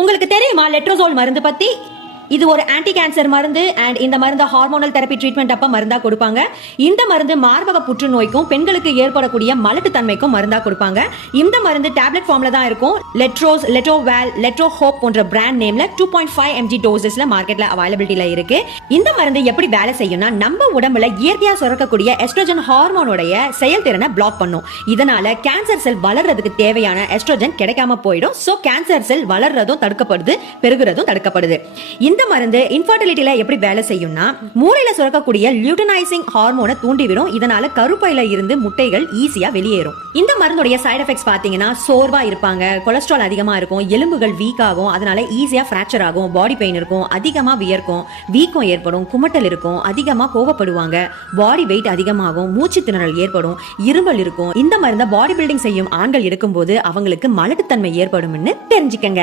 உங்களுக்கு தெரியுமா லெட்ரோசோல் மருந்து பத்தி? இது ஒரு ஆன்டி கேன்சர் மருந்து அண்ட் இந்த மருந்து ஹார்மோனல் தெரப்பி ட்ரீட்மெண்ட் அப்ப மருந்தா கொடுப்பாங்க. இந்த மருந்து மார்பக புற்றுநோய்க்கும் பெண்களுக்கு ஏற்படக்கூடிய மலட்டு தன்மைக்கும் மருந்தா கொடுப்பாங்க. இந்த மருந்து டேப்லெட் ஃபார்ம்ல தான் இருக்கும். லெட்ரோஸ், லெட்ரோவால், லெட்ரோ ஹோப் போன்ற பிராண்ட் நேம்ல 2.5 mg டோசஸ்ல மார்க்கெட்ல அவைலபிலிட்டில இருக்கு. இந்த மருந்து எப்படி வேலை செய்யும்னா நம்ம உடம்புல இயற்கையா சுரக்கக்கூடிய எஸ்ட்ரோஜன் ஹார்மோனுடைய செயல்திறனை பிளாக் பண்ணும். இதனால கேன்சர் செல் வளர்றதுக்கு தேவையான எஸ்ட்ரோஜன் கிடைக்காம போயிடும். சோ கேன்சர் செல் வளர்றதும் தடுக்கப்படுது, பெருகுறதும் தடுக்கப்படுது. இந்த மருந்து இன்ஃபர்டிலிட்டில எப்படி வேலை செய்யும்னா மூளையில சுரக்கக்கூடிய லியூட்டனைசிங் ஹார்மோனை தூண்டிவிடும். இதனால கருப்பையில இருந்து முட்டைகள் ஈஸியா வெளியேறும். இந்த மருந்துடைய சைடு எஃபெக்ட்ஸ் பாத்தீங்கன்னா சோர்வா இருப்பாங்க, கொலஸ்ட்ரால் அதிகமா இருக்கும், எலும்புகள் வீக் ஆகும், அதனால ஈஸியா பிராக்சர் ஆகும், பாடி பெயின் இருக்கும், அதிகமா வியர்க்கும், வீக்கம் ஏற்படும், குமட்டல் இருக்கும், அதிகமா கோவப்படுவாங்க, பாடி வெயிட் அதிகமாகும், மூச்சு திணறல் ஏற்படும், இருமல் இருக்கும். இந்த மருந்தை பாடி பில்டிங் செய்யும் ஆண்கள் எடுக்கும்போது அவங்களுக்கு மலட்டுத்தன்மை ஏற்படும் தெரிஞ்சுக்கங்க.